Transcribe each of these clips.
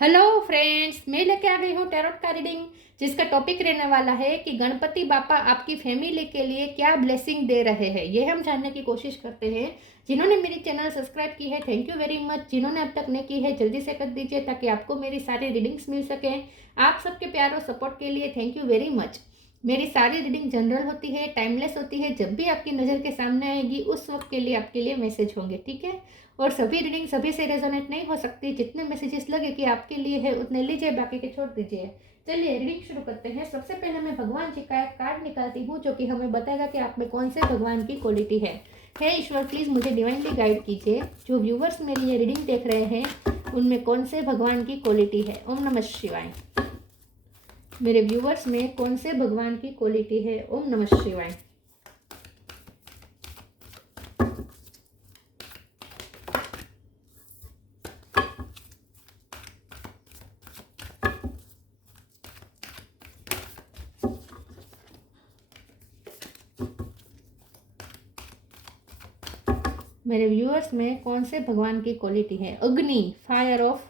Hello friends, मैं लेके आ गई हूँ टैरोट का रीडिंग, जिसका टॉपिक रहने वाला है कि गणपति बापा आपकी फैमिली के लिए क्या ब्लेसिंग दे रहे हैं। ये हम जानने की कोशिश करते हैं। जिन्होंने मेरी चैनल सब्सक्राइब की है, थैंक यू वेरी मच। जिन्होंने अब तक नहीं की है, जल्दी से कर दीजिए ताकि आपको मेरी सारी रीडिंग्स मिल सकें। आप सबके प्यार और सपोर्ट के लिए थैंक यू वेरी मच। मेरी सारी रीडिंग जनरल होती है, टाइमलेस होती है। जब भी आपकी नज़र के सामने आएगी उस वक्त के लिए आपके लिए मैसेज होंगे, ठीक है। और सभी रीडिंग सभी से रेजोनेट नहीं हो सकती। जितने मैसेजेस लगे कि आपके लिए है उतने लीजिए, बाकी के छोड़ दीजिए। चलिए रीडिंग शुरू करते हैं। सबसे पहले मैं भगवान जी का एक कार्ड निकालती हूँ जो कि हमें बताएगा कि आप में कौन से भगवान की क्वालिटी है। हे ईश्वर, प्लीज़ मुझे डिवाइनली गाइड कीजिए। जो व्यूवर्स मेरी ये रीडिंग देख रहे हैं उनमें कौन से भगवान की क्वालिटी है। ओम नमः शिवाय। मेरे व्यूवर्स में कौन से भगवान की क्वालिटी है। ओम नमः शिवाय। मेरे व्यूअर्स में कौन से भगवान की क्वालिटी है। अग्नि, fire of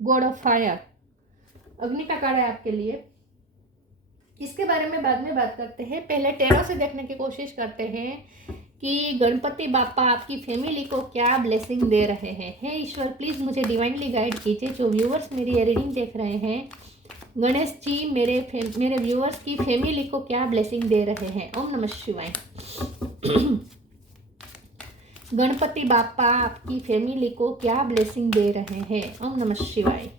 God of fire, अग्नि का कार्ड है आपके लिए। इसके बारे में बाद में बात करते हैं। पहले टैरो से देखने की कोशिश करते हैं कि गणपति बापा आपकी फैमिली को क्या ब्लेसिंग दे रहे हैं। हे ईश्वर, प्लीज़ मुझे डिवाइनली गाइड कीजिए। जो व्यूअर्स मेरी ये रीडिंग देख रहे हैं, गणेश जी मेरे व्यूअर्स की फैमिली को क्या ब्लेसिंग दे रहे हैं। ओम नमः शिवाय। गणपति बापा आपकी फैमिली को क्या ब्लेसिंग दे रहे हैं। ओम नमः शिवाय।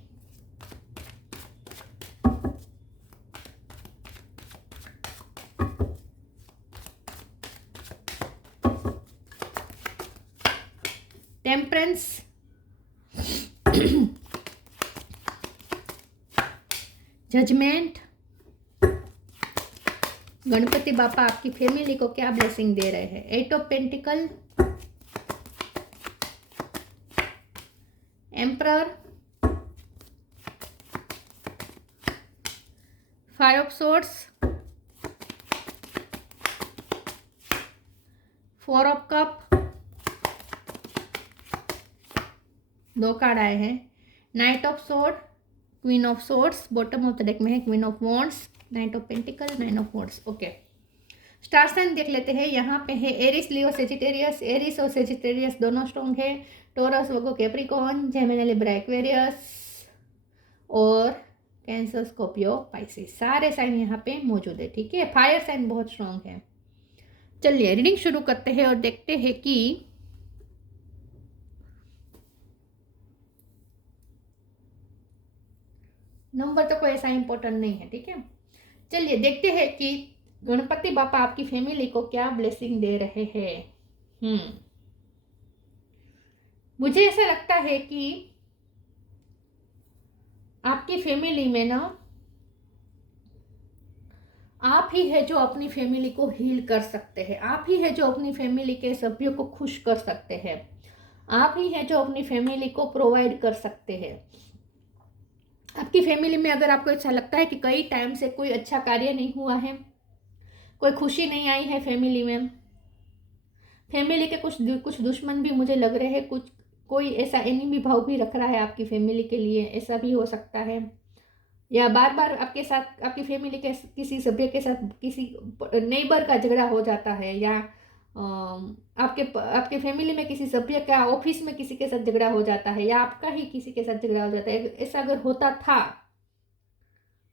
Temperance, judgement. गणपति बापा आपकी फैमिली को क्या ब्लेसिंग दे रहे हैं। Eight of pentacle, emperor, five of swords, four of cup. दो कार्ड आए हैं। Knight of sword, queen of swords. Bottom of the deck में है queen of wands, knight of pentacle, nine of wands. Okay, star sign देख लेते हैं। यहाँ पे है एरिस, लियो, सेजिटेरियस। एरिस और सेजिटेरियस दोनों स्ट्रॉन्ग है। Taurus, Virgo, Capricorn, Gemini, Libra, Aquarius और कैंसर, स्कॉर्पियो, पाइसिस। सारे साइन यहाँ पे मौजूद है, ठीक है। फायर साइन बहुत स्ट्रॉन्ग है। चलिए रीडिंग शुरू करते हैं और देखते हैं कि नंबर तो कोई ऐसा इंपॉर्टेंट नहीं है, ठीक है। चलिए देखते हैं कि गणपति बापा आपकी फैमिली को क्या ब्लेसिंग दे रहे हैं। मुझे ऐसा लगता है कि आपकी फैमिली में ना आप ही है जो अपनी फैमिली को हील कर सकते हैं। आप ही है जो अपनी फैमिली के सभ्यों को खुश कर सकते हैं। आप ही है जो अपनी फैमिली को प्रोवाइड कर सकते हैं। आपकी फैमिली में अगर आपको ऐसा लगता है कि कई टाइम से कोई अच्छा कार्य नहीं हुआ है, कोई खुशी नहीं आई है फैमिली में, फैमिली के कुछ दुश्मन भी मुझे लग रहे हैं, कुछ कोई ऐसा एनिमी भाव भी रख रहा है आपकी फैमिली के लिए, ऐसा भी हो सकता है। या बार बार आपके साथ, आपकी फैमिली के किसी सभ्य के साथ किसी नेबर का झगड़ा हो जाता है, या आपके फैमिली में किसी सभ्य का ऑफिस में किसी के साथ झगड़ा हो जाता है, या आपका ही किसी के साथ झगड़ा हो जाता है। ऐसा अगर होता था,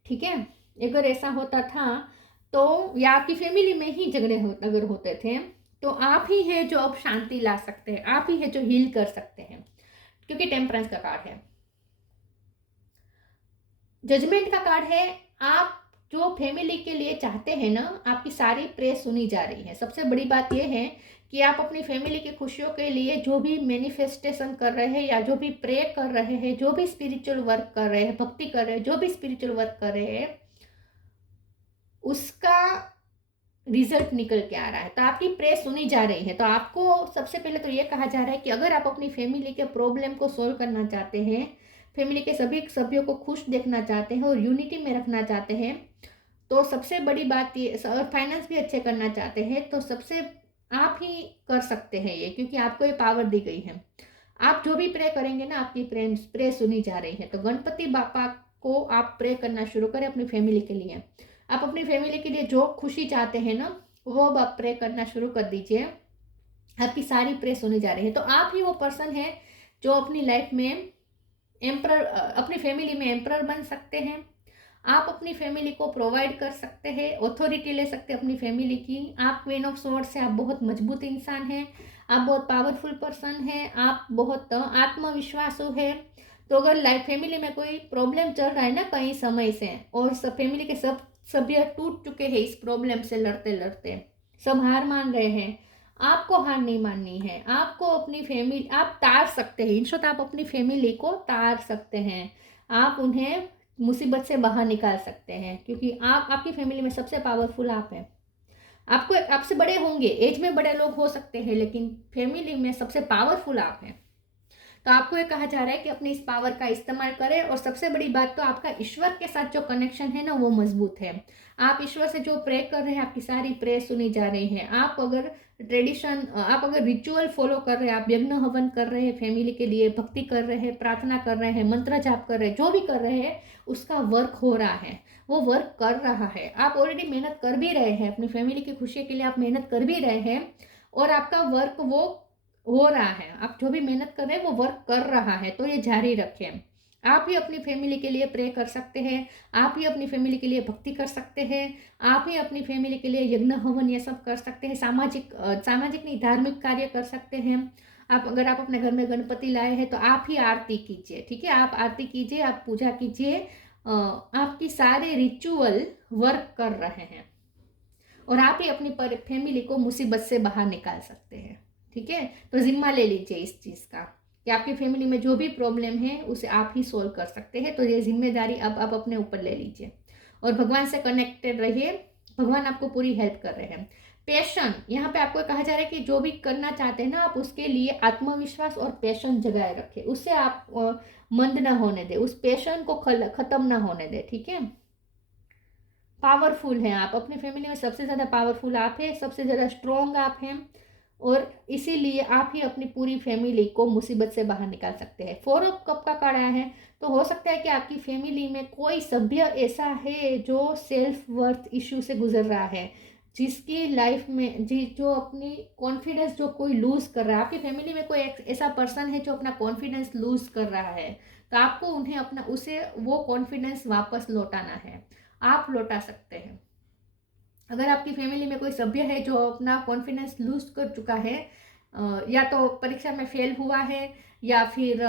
ठीक है, अगर ऐसा होता था तो, या आपकी फैमिली में ही झगड़े अगर होते थे, तो आप ही है जो अब शांति ला सकते हैं। आप ही है जो हील कर सकते हैं, क्योंकि टेम्परेंस का कार्ड है। जजमेंट का कार्ड है। आप जो फैमिली के लिए चाहते हैं ना, आपकी सारी प्रे सुनी जा रही है। सबसे बड़ी बात यह है कि आप अपनी फैमिली की खुशियों के लिए जो भी मैनिफेस्टेशन कर रहे हैं, या जो भी प्रे कर रहे हैं, जो भी स्पिरिचुअल वर्क कर रहे हैं, भक्ति कर रहे हैं, जो भी स्पिरिचुअल वर्क कर रहे हैं, उसका रिजल्ट निकल के आ रहा है। तो आपकी प्रे सुनी जा रही है। तो आपको सबसे पहले तो ये कहा जा रहा है कि अगर आप अपनी फैमिली के प्रॉब्लम को सॉल्व करना चाहते हैं, फैमिली के सभी सभ्यों को खुश देखना चाहते हैं और यूनिटी में रखना चाहते हैं, तो सबसे बड़ी बात ये, और फाइनेंस भी अच्छे करना चाहते हैं, तो सबसे आप ही कर सकते हैं ये, क्योंकि आपको ये पावर दी गई है। आप जो भी प्रे करेंगे ना, आपकी प्रे सुनी जा रही है। तो गणपति बापा को आप प्रे करना शुरू करें अपनी फैमिली के लिए। आप अपनी फैमिली के लिए जो खुशी चाहते हैं ना, वो अब आप प्रे करना शुरू कर दीजिए। आपकी सारी प्रे सुनी जा रही है। तो आप ही वो पर्सन है जो अपनी लाइफ में एम्परर, अपनी फैमिली में एम्परर बन सकते हैं। आप अपनी फैमिली को प्रोवाइड कर सकते हैं, अथॉरिटी ले सकते हैं अपनी फैमिली की। आप क्वीन ऑफ स्वॉर्ड्स से आप बहुत मजबूत इंसान हैं, आप बहुत पावरफुल पर्सन हैं, आप बहुत आत्मविश्वासु है। तो अगर लाइफ फैमिली में कोई प्रॉब्लम चल रहा है ना कई समय से, और सब फैमिली के सब सभ्य टूट चुके हैं इस प्रॉब्लम से लड़ते लड़ते, सब हार मान रहे हैं, आपको हार नहीं माननी है। आपको अपनी फैमिली आप तार सकते हैं, इन शॉर्ट आप अपनी फैमिली को तार सकते हैं। आप उन्हें मुसीबत से बाहर निकाल सकते हैं, क्योंकि आप, आपकी फैमिली में सबसे पावरफुल आप हैं। आपको आपसे बड़े होंगे, एज में बड़े लोग हो सकते हैं, लेकिन फैमिली में सबसे पावरफुल आप हैं। तो आपको ये कहा जा रहा है कि अपनी इस पावर का इस्तेमाल करें। और सबसे बड़ी बात तो आपका ईश्वर के साथ जो कनेक्शन है ना, वो मजबूत है। आप ईश्वर से जो प्रे कर रहे हैं, आपकी सारी प्रे सुनी जा रही है। आप अगर आप अगर रिचुअल फॉलो कर रहे हैं, आप यज्ञ हवन कर रहे हैं, फैमिली के लिए भक्ति कर रहे हैं, प्रार्थना कर रहे हैं, मंत्र जाप कर रहे हैं, जो भी कर रहे हैं, उसका वर्क हो रहा है, वो वर्क कर रहा है। आप ऑलरेडी मेहनत कर भी रहे हैं, अपनी फैमिली की खुशी के लिए आप मेहनत कर भी रहे हैं, और आपका वर्क वो हो रहा है। आप जो भी मेहनत कर रहे हैं वो वर्क कर रहा है, तो ये जारी रखें। आप ही अपनी फैमिली के लिए प्रे कर सकते हैं, आप ही अपनी फैमिली के लिए भक्ति कर सकते हैं, आप ही अपनी फैमिली के लिए यज्ञ हवन ये सब कर सकते हैं, सामाजिक नहीं धार्मिक कार्य कर सकते हैं। अगर आप अपने घर में गणपति लाए हैं तो आप ही आरती कीजिए, ठीक है, आप आरती कीजिए, आप पूजा कीजिए। आपकी सारे रिचुअल वर्क कर रहे हैं, और आप ही अपनी फैमिली को मुसीबत से बाहर निकाल सकते हैं, ठीक है। तो जिम्मा ले लीजिए इस चीज़ का कि आपकी फैमिली में जो भी प्रॉब्लम है उसे आप ही सोल्व कर सकते हैं। तो ये जिम्मेदारी अब आप अपने ऊपर ले लीजिए, और भगवान से कनेक्टेड रहिए। भगवान आपको पूरी हेल्प कर रहे हैं। पैशन, यहाँ पे आपको कहा जा रहा है कि जो भी करना चाहते हैं ना, आप उसके लिए आत्मविश्वास और पैशन जगाए रखें, उससे आप मंद ना होने दें, उस पैशन को खत्म ना होने दें, ठीक है। पावरफुल हैं आप, अपनी फैमिली में सबसे ज़्यादा पावरफुल आप हैं, सबसे ज़्यादा स्ट्रॉन्ग आप हैं, और इसीलिए आप ही अपनी पूरी फैमिली को मुसीबत से बाहर निकाल सकते हैं। 4 ऑफ कप का कार्ड आया है, तो हो सकता है कि आपकी फैमिली में कोई सभ्य ऐसा है जो सेल्फ वर्थ इश्यू से गुजर रहा है, जिसकी लाइफ में जो अपनी कॉन्फिडेंस जो कोई लूज़ कर रहा है। आपकी फैमिली में कोई ऐसा पर्सन है जो अपना कॉन्फिडेंस लूज़ कर रहा है, तो आपको उन्हें उसे वो कॉन्फिडेंस वापस लौटाना है। आप लौटा सकते हैं। अगर आपकी फैमिली में कोई सभ्य है जो अपना कॉन्फिडेंस लूज कर चुका है, या तो परीक्षा में फेल हुआ है, या फिर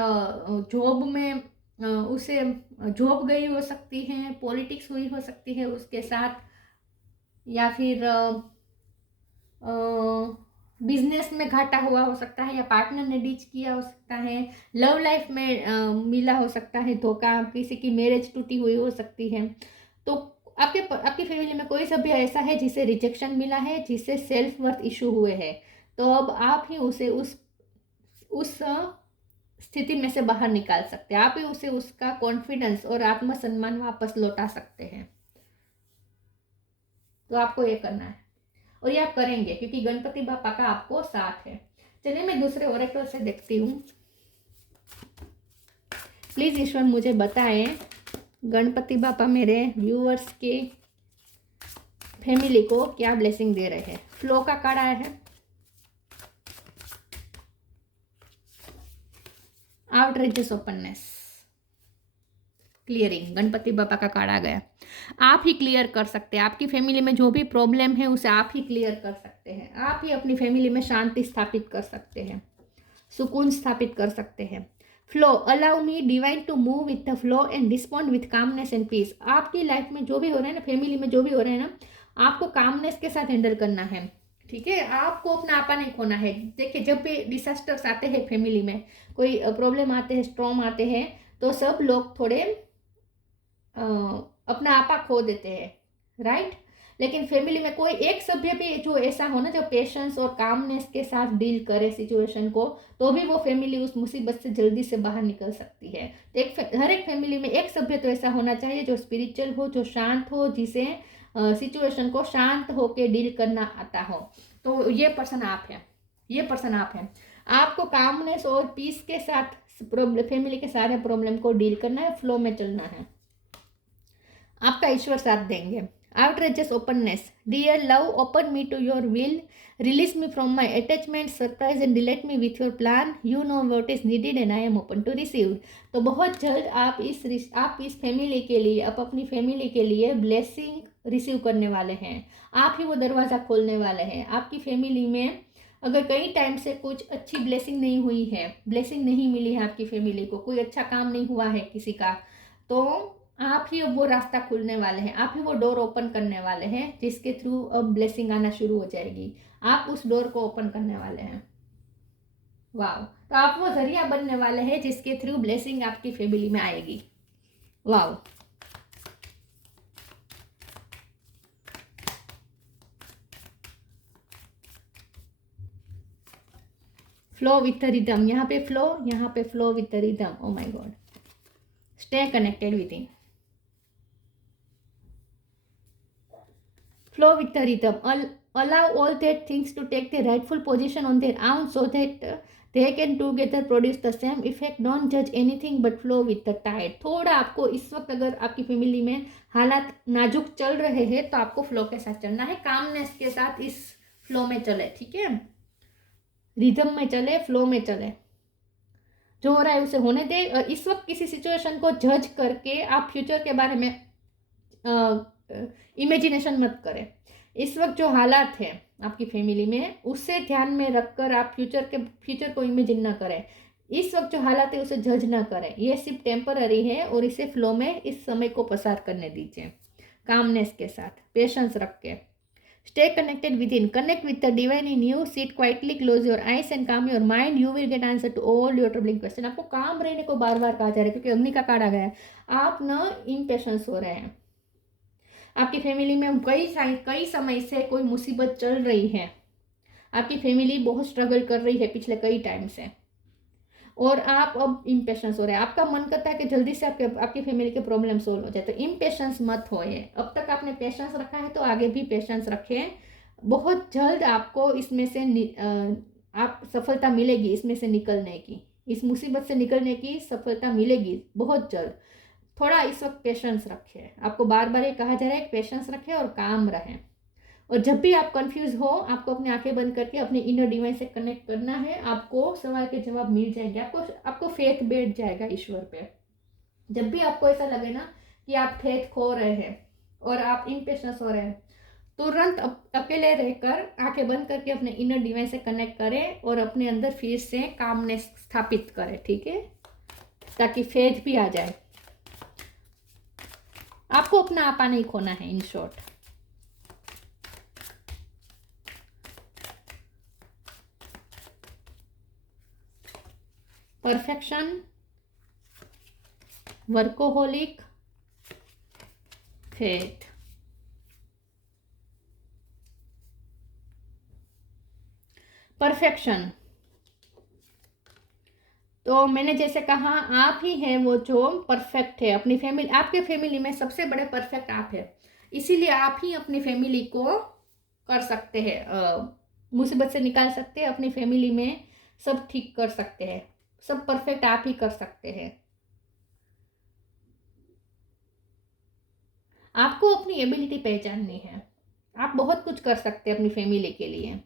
जॉब में उसे जॉब गई हो सकती है, पॉलिटिक्स हुई हो सकती है उसके साथ, या फिर बिजनेस में घाटा हुआ हो सकता है, या पार्टनर ने डिच किया हो सकता है, लव लाइफ में मिला हो सकता है धोखा, किसी की मैरिज टूटी हुई हो सकती है। तो आपकी फैमिली में कोई सभ्य ऐसा है जिसे रिजेक्शन मिला है, जिसे सेल्फ वर्थ इशू हुए हैं, तो अब आप ही उसे उस स्थिति में से बाहर निकाल सकते हैं। आप ही उसे उसका कॉन्फिडेंस और आत्मसम्मान वापस लौटा सकते हैं। तो आपको ये करना है, और ये आप करेंगे क्योंकि गणपति बापा का आपको साथ है। चलिए मैं दूसरे ओरेकल से देखती हूँ। प्लीज ईश्वर मुझे बताएं गणपति बापा मेरे व्यूअर्स के फैमिली को क्या ब्लेसिंग दे रहे हैं। फ्लो का कार्ड आया है, आउटरेजियस ओपननेस, क्लियरिंग, गणपति बापा का कार्ड आ गया। आप ही क्लियर कर सकते हैं, आपकी फैमिली में जो भी प्रॉब्लम है उसे आप ही क्लियर कर सकते हैं। आप ही अपनी फैमिली में शांति स्थापित कर सकते हैं, सुकून स्थापित कर सकते हैं। Flow, allow me divine to move with the flow and respond with calmness and peace. आपकी लाइफ में जो भी हो रहा है ना, फैमिली में जो भी हो रहा है ना, आपको कामनेस के साथ हैंडल करना है, ठीक है। आपको अपना आपा नहीं खोना है। देखिए, जब भी डिसास्टर्स आते हैं फैमिली में, कोई प्रॉब्लम आते हैं, स्ट्रॉम आते हैं, तो सब लोग थोड़े अपना आपा खो देते हैं, राइट। लेकिन फैमिली में कोई एक सभ्य भी जो ऐसा हो ना, जो पेशेंस और कामनेस के साथ डील करे सिचुएशन को, तो भी वो फैमिली उस मुसीबत से जल्दी से बाहर निकल सकती है। तो हर एक फैमिली में एक सभ्य तो ऐसा होना चाहिए जो स्पिरिचुअल हो, जो शांत हो, जिसे सिचुएशन को शांत होके डील करना आता हो। तो ये पर्सन आप है, ये पर्सन आप है। आपको कामनेस और पीस के साथ फैमिली के सारे प्रॉब्लम को डील करना है, फ्लो में चलना है। आपका ईश्वर साथ देंगे। Outrageous openness, dear love open me to your will, release me from my attachment, surprise and delight me with your plan, you know what is needed and I am open to receive. तो बहुत जल्द आप इस family के लिए, आप अपनी family के लिए ब्लेसिंग रिसीव करने वाले हैं। आप ही वो दरवाज़ा खोलने वाले हैं। आपकी फैमिली में अगर कई टाइम से कुछ अच्छी ब्लेसिंग नहीं हुई है, ब्लेसिंग नहीं मिली है आपकी फैमिली को, कोई अच्छा काम नहीं हुआ है किसी का, तो आप ही वो रास्ता खोलने वाले हैं, आप ही वो डोर ओपन करने वाले हैं जिसके थ्रू अब ब्लेसिंग आना शुरू हो जाएगी। आप उस डोर को ओपन करने वाले हैं। वाह, तो आप वो जरिया बनने वाले हैं जिसके थ्रू ब्लेसिंग आपकी फैमिली में आएगी। वाह, फ्लो विथ द रिदम, यहाँ पे फ्लो, यहाँ पे flow with the rhythm. Oh my God, stay connected with in, flow with the rhythm. Allow all that things to take the rightful position on their own so that they can together produce the same effect. Don't judge anything but flow with the tide. थोड़ा आपको इस वक्त अगर आपकी family में हालात नाजुक चल रहे हैं तो आपको फ्लो के साथ चलना है, कामनेस के साथ इस फ्लो में चले, ठीक है, रिदम में चले, फ्लो में चले। जो हो रहा है उसे होने दे। इस वक्त किसी सिचुएशन को जज करके आप फ्यूचर के बारे में इमेजिनेशन मत करें। इस वक्त जो हालात हैं आपकी फैमिली में, उससे ध्यान में रखकर आप फ्यूचर को इमेजिन ना करें। इस वक्त जो हालात है उसे जज ना करें, ये सिर्फ टेम्पररी है और इसे फ्लो में इस समय को पसार करने दीजिए कामनेस के साथ, पेशेंस रख के। Stay connected within, connect with the divine in you, sit quietly, close your eyes and calm your mind, you will get answer to all your troubling question. आपको काम रहने को बार बार कहा जा रहा है क्योंकि अग्नि का कार्ड आ गया है। आप ना इम्पेशेंस हो रहे हैं, आपकी फैमिली में कई समय से कोई मुसीबत चल रही है, आपकी फैमिली बहुत स्ट्रगल कर रही है पिछले कई टाइम से, और आप अब इम्पेशेंस हो रहे हैं। आपका मन करता है कि जल्दी से आपकी फैमिली के प्रॉब्लम सोल्व हो जाए, तो इम्पेशेंस मत होइए। अब तक आपने पेशेंस रखा है तो आगे भी पेशेंस रखें। बहुत जल्द आपको इसमें से आप सफलता मिलेगी, इसमें से निकलने की, इस मुसीबत से निकलने की सफलता मिलेगी बहुत जल्द। थोड़ा इस वक्त पेशेंस रखें। आपको बार बार ये कहा जा रहा है कि पेशेंस रखें और काम रहें। और जब भी आप कंफ्यूज हो, आपको अपनी आंखें बंद करके अपने इनर डिवाइन से कनेक्ट करना है। आपको सवाल के जवाब मिल जाएंगे, आपको फेथ बैठ जाएगा ईश्वर पे। जब भी आपको ऐसा लगे ना कि आप फेथ खो रहे हैं और आप इम्पेशेंस हो रहे हैं, तुरंत अकेले रहकर आंखें बंद करके अपने इनर डिवाइन से कनेक्ट करें और अपने अंदर फिर से कामनेस स्थापित करें, ठीक है, ताकि फेथ भी आ जाए। आपको अपना आपा नहीं खोना है, in short. Perfection, workaholic, faith. Perfection, तो मैंने जैसे कहा, आप ही हैं वो जो परफेक्ट है अपनी फैमिली। आपके फैमिली में सबसे बड़े परफेक्ट आप है, इसीलिए आप ही अपनी फैमिली को कर सकते हैं, मुसीबत से निकाल सकते हैं, अपनी फैमिली में सब ठीक कर सकते हैं, सब परफेक्ट आप ही कर सकते हैं। आपको अपनी एबिलिटी पहचाननी है। आप बहुत कुछ कर सकते हैं अपनी फैमिली के लिए।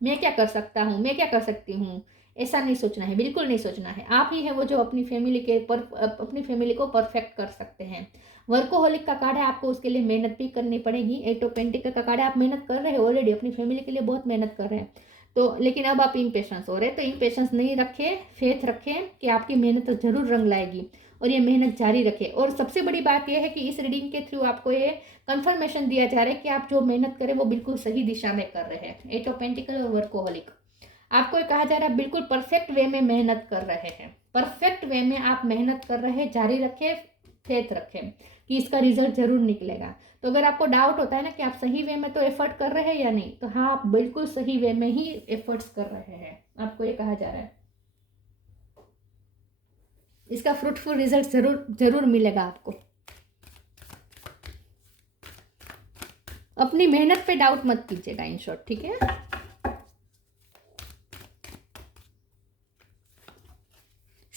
मैं क्या कर सकता हूँ, मैं क्या कर सकती हूँ, ऐसा नहीं सोचना है, बिल्कुल नहीं सोचना है। आप ही है वो जो अपनी फैमिली को परफेक्ट कर सकते हैं। वर्कोहोलिक का कार्ड है, आपको उसके लिए मेहनत भी करनी पड़ेगी। एट ऑफ पेंटिकल का कार्ड है, आप मेहनत कर रहे हो ऑलरेडी, अपनी फैमिली के लिए बहुत मेहनत कर रहे हैं, तो लेकिन अब आप इम्पेशेंस हो रहे हैं। तो इम्पेशेंस नहीं रखें, फेथ रखें कि आपकी मेहनत तो जरूर रंग लाएगी और ये मेहनत जारी रखें। और सबसे बड़ी बात यह है कि इस रीडिंग के थ्रू आपको ये कंफर्मेशन दिया जा रहा है कि आप जो मेहनत करें वो बिल्कुल सही दिशा में कर रहे हैं। एट ऑफ पेंटिकल और वर्कोहोलिक, आपको ये कहा जा रहा है बिल्कुल परफेक्ट वे में मेहनत कर रहे हैं, परफेक्ट वे में आप मेहनत कर रहे हैं, जारी रखें, फेथ रखें कि इसका रिजल्ट जरूर निकलेगा। तो अगर आपको डाउट होता है ना कि आप सही वे में तो एफर्ट कर रहे हैं या नहीं, तो हाँ, आप बिल्कुल सही वे में ही एफर्ट्स कर रहे हैं, आपको ये कहा जा रहा है। इसका फ्रूटफुल रिजल्ट जरूर जरूर मिलेगा आपको। अपनी मेहनत पे डाउट मत कीजिएगा, इन शॉर्ट, ठीक है।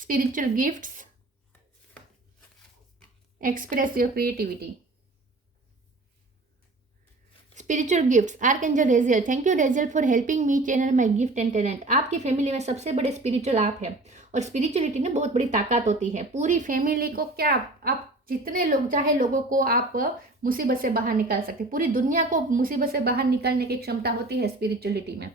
Spiritual gifts, express your creativity. Spiritual gifts, archangel Raziel, thank you Raziel for helping me channel my gift and talent. आपकी फैमिली में सबसे बड़े स्पिरिचुअल आप हैं, और स्पिरिचुअलिटी में बहुत बड़ी ताकत होती है। पूरी फैमिली को क्या आप जितने लोग चाहे लोगों को आप मुसीबत से बाहर निकाल सकते हैं। पूरी दुनिया को मुसीबत से बाहर निकालने की क्षमता होती है स्पिरिचुअलिटी में।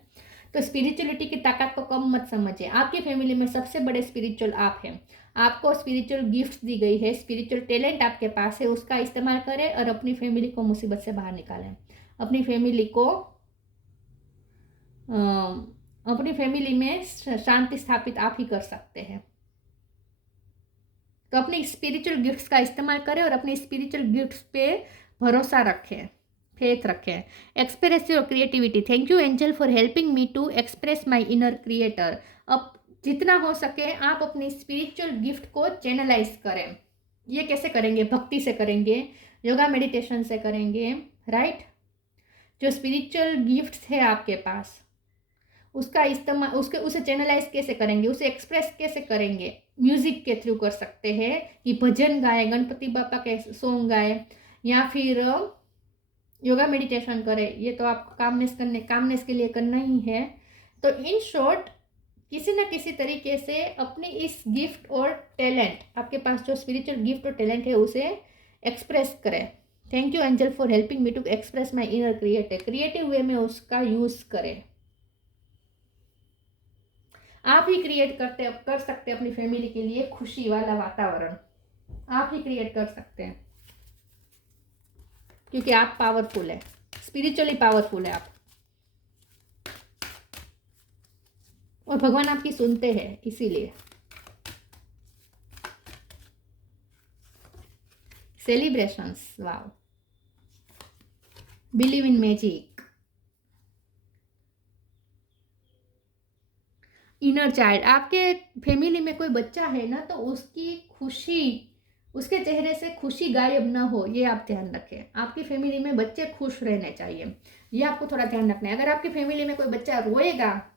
तो स्पिरिचुअलिटी की ताकत को कम मत समझिए। आपकी फैमिली में सबसे बड़े स्पिरिचुअल आप हैं। आपको स्पिरिचुअल गिफ्ट्स दी गई है, स्पिरिचुअल टैलेंट आपके पास है, उसका इस्तेमाल करें और अपनी फैमिली को मुसीबत से बाहर निकालें। अपनी फैमिली में शांति स्थापित आप ही कर सकते हैं। तो अपने स्पिरिचुअल गिफ्ट्स का इस्तेमाल करें और अपने स्पिरिचुअल गिफ्ट्स पे भरोसा रखें, फेथ रखें। Express your creativity, thank you angel for helping me to express my inner creator. अब जितना हो सके आप अपनी स्पिरिचुअल गिफ्ट को चैनलाइज करें। ये कैसे करेंगे? भक्ति से करेंगे, योगा मेडिटेशन से करेंगे, राइट। जो स्पिरिचुअल गिफ्ट्स है आपके पास, उसका इस्तेमाल उसे चैनलाइज कैसे करेंगे, उसे एक्सप्रेस कैसे करेंगे? म्यूजिक के थ्रू कर सकते हैं कि भजन गाए, गणपति बापा के सॉन्ग गाए, या फिर योगा मेडिटेशन करें। ये तो आपको कामनेस के लिए करना ही है। तो इन शॉर्ट किसी न किसी तरीके से अपनी इस गिफ्ट और टैलेंट, आपके पास जो स्पिरिचुअल गिफ्ट और टैलेंट है, उसे एक्सप्रेस करें। Thank you angel for helping me to express my inner creative way में उसका यूज करें। आप ही क्रिएट कर सकते हैं अपनी फैमिली के लिए खुशी वाला वातावरण। आप ही क्रिएट कर सकते हैं, क्योंकि आप पावरफुल है, स्पिरिचुअली पावरफुल है आप, और भगवान आपकी सुनते हैं इसीलिए। Celebrations, wow. Believe in magic, inner child, आपके फैमिली में कोई बच्चा है ना, तो उसकी खुशी, उसके चेहरे से खुशी गायब ना हो, ये आप ध्यान रखें। आपकी फैमिली में बच्चे खुश रहने चाहिए, ये आपको थोड़ा ध्यान रखना है। अगर आपकी फैमिली में कोई बच्चा रोएगा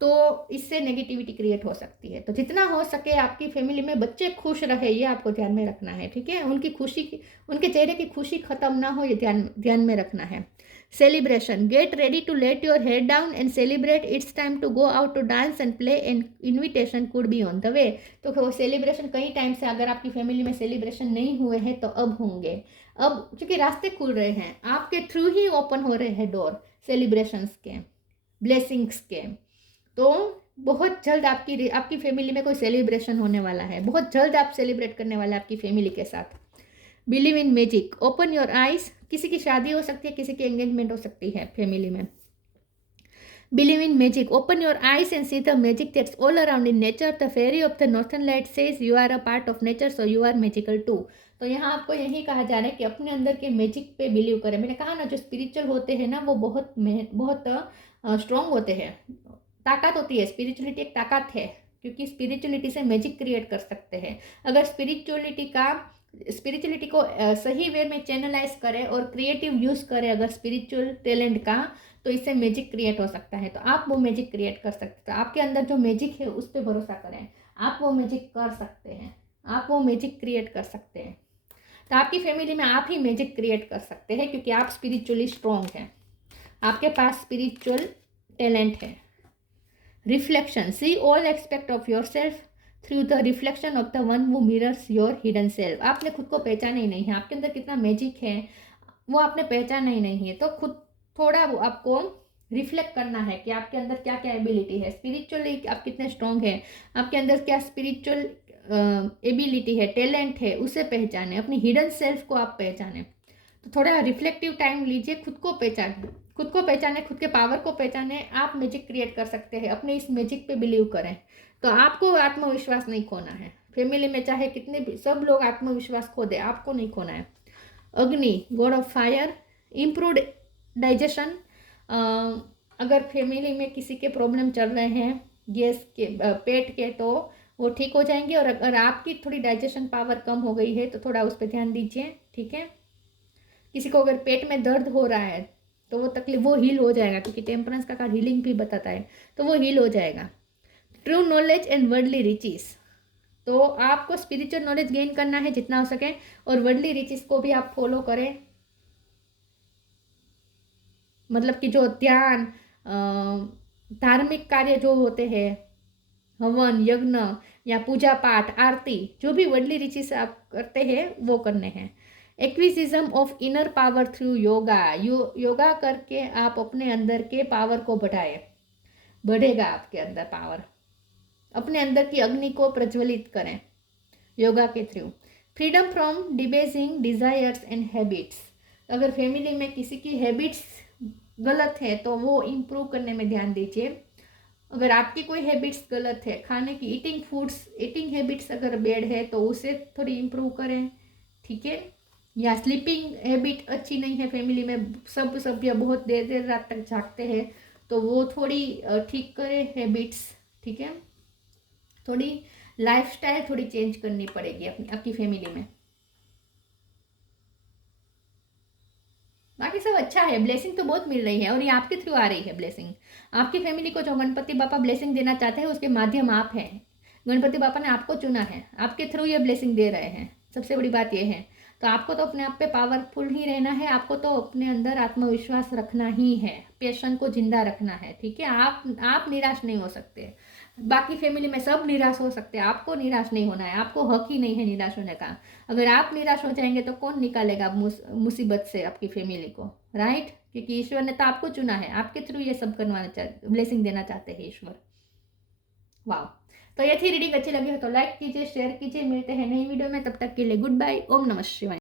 तो इससे नेगेटिविटी क्रिएट हो सकती है। तो जितना हो सके आपकी फैमिली में बच्चे खुश रहे, ये आपको ध्यान में रखना है, ठीक है। उनकी खुशी, उनके चेहरे की खुशी खत्म ना हो, ये ध्यान में रखना है। Celebration, get ready to let your head down and celebrate, it's time to go out to dance and play and invitation could be on the way. तो वो सेलिब्रेशन कई टाइम से अगर आपकी फैमिली में सेलिब्रेशन नहीं हुए हैं तो अब होंगे। अब क्योंकि रास्ते खुल रहे हैं, आपके थ्रू ही ओपन हो रहे हैं डोर सेलिब्रेशंस के, ब्लेसिंग्स के। तो बहुत जल्द आपकी फैमिली में कोई सेलिब्रेशन होने वाला है, बहुत जल्द आप सेलिब्रेट करने वाले हैं आपकी फैमिली के साथ। Believe in magic, open your eyes, किसी की शादी हो सकती है, किसी की एंगेजमेंट हो सकती है फैमिली में। Believe in magic, open your eyes and see the magic that's all around in nature. The fairy of the northern light says you are a part of nature, so you are magical too. तो यहाँ आपको यही कहा जा रहा है कि अपने अंदर के मैजिक पे बिलीव करें। मैंने कहा ना, जो स्पिरिचुअल होते हैं ना, वो बहुत स्ट्रॉन्ग होते हैं, ताकत होती है। स्पिरिचुअलिटी एक ताकत है, क्योंकि स्पिरिचुअलिटी से मैजिक क्रिएट कर सकते हैं। अगर स्पिरिचुअलिटी को सही वे में चैनलाइज करें और क्रिएटिव यूज करें अगर स्पिरिचुअल टैलेंट का, तो इससे मैजिक क्रिएट हो सकता है। तो आप वो मैजिक क्रिएट कर सकते हैं। आपके अंदर जो मैजिक है उस पर भरोसा करें, आप वो मैजिक कर सकते हैं, आप वो मैजिक क्रिएट कर सकते हैं। तो आपकी फैमिली में आप ही मैजिक क्रिएट कर सकते हैं, क्योंकि आप स्पिरिचुअली स्ट्रॉन्ग हैं, आपके पास स्पिरिचुअल टैलेंट है। Reflection, see all aspect of your self through the reflection of the one who mirrors your hidden self. आपने खुद को पहचाना ही नहीं है, आपके अंदर कितना मैजिक है वो आपने पहचाना ही नहीं है। तो खुद थोड़ा वो आपको रिफ्लेक्ट करना है कि आपके अंदर क्या क्या एबिलिटी है, स्पिरिचुअली आप कितने स्ट्रॉन्ग हैं, आपके अंदर क्या स्पिरिचुअल एबिलिटी है, टैलेंट है, उसे पहचाने, अपनी हिडन सेल्फ को आप पहचाने। तो थोड़ा रिफ्लेक्टिव टाइम लीजिए, खुद को पहचाने, खुद के पावर को पहचाने। आप मैजिक क्रिएट कर सकते हैं, अपने इस मैजिक पे बिलीव करें। तो आपको आत्मविश्वास नहीं खोना है। फैमिली में चाहे कितने भी सब लोग आत्मविश्वास खो दे, आपको नहीं खोना है। अग्नि, God of fire, improved digestion. अगर फैमिली में किसी के प्रॉब्लम चल रहे हैं गैस के, पेट के, तो वो ठीक हो जाएंगे। और अगर आपकी थोड़ी डाइजेशन पावर कम हो गई है तो थोड़ा उस पर ध्यान दीजिए, ठीक है। किसी को अगर पेट में दर्द हो रहा है तो वो तकलीफ वो हील हो जाएगा, क्योंकि टेम्परेंस का कार्ड हीलिंग भी बताता है, तो वो हील हो जाएगा। True knowledge and worldly riches. तो आपको स्पिरिचुअल नॉलेज गेन करना है जितना हो सके, और वर्ल्डली रिचेस को भी आप फॉलो करें। मतलब कि जो ध्यान, धार्मिक कार्य जो होते हैं, हवन, यज्ञ या पूजा पाठ, आरती, जो भी वर्ल्डली रिचेस आप करते हैं वो करने हैं। Acquisition of inner power through yoga. Yoga करके आप अपने अंदर के पावर को बढ़ेगा आपके अंदर पावर। अपने अंदर की अग्नि को प्रज्वलित करें योगा के through. Freedom from debasing desires and habits. अगर फैमिली में किसी की हैबिट्स गलत है तो वो इम्प्रूव करने में ध्यान दीजिए। अगर आपकी कोई हैबिट्स गलत है, खाने की ईटिंग हैबिट्स अगर बैड है तो उसे थोड़ी इम्प्रूव करें, ठीक है। या स्लीपिंग हैबिट अच्छी नहीं है, फैमिली में सब सभ्य बहुत देर देर रात तक जागते हैं, तो वो थोड़ी ठीक करें हैबिट्स, ठीक है। थोड़ी लाइफस्टाइल थोड़ी चेंज करनी पड़ेगी अपनी आपकी फैमिली में। बाकी सब अच्छा है, ब्लेसिंग तो बहुत मिल रही है, और ये आपके थ्रू आ रही है ब्लेसिंग। आपकी फैमिली को जो गणपति बापा ब्लेसिंग देना चाहते हैं उसके माध्यम आप हैं। गणपति बापा ने आपको चुना है, आपके थ्रू ये ब्लेसिंग दे रहे हैं। सबसे बड़ी बात यह है। तो आपको तो अपने आप पे पावरफुल ही रहना है, आपको तो अपने अंदर आत्मविश्वास रखना ही है, पैशन को जिंदा रखना है, ठीक है। आप निराश नहीं हो सकते। बाकी फैमिली में सब निराश हो सकते हैं, आपको निराश नहीं होना है, आपको हक ही नहीं है निराश होने का। अगर आप निराश हो जाएंगे तो कौन निकालेगा मुसीबत से आपकी फैमिली को, राइट। क्योंकि ईश्वर ने तो आपको चुना है, आपके थ्रू ये सब करवाना चाहते, ब्लेसिंग देना चाहते हैं ईश्वर। वाह। तो ये थी रीडिंग, अच्छी लगी हो तो लाइक कीजिए, शेयर कीजिए। मिलते हैं नई वीडियो में, तब तक के लिए गुड बाय। ओम नमः शिवाय।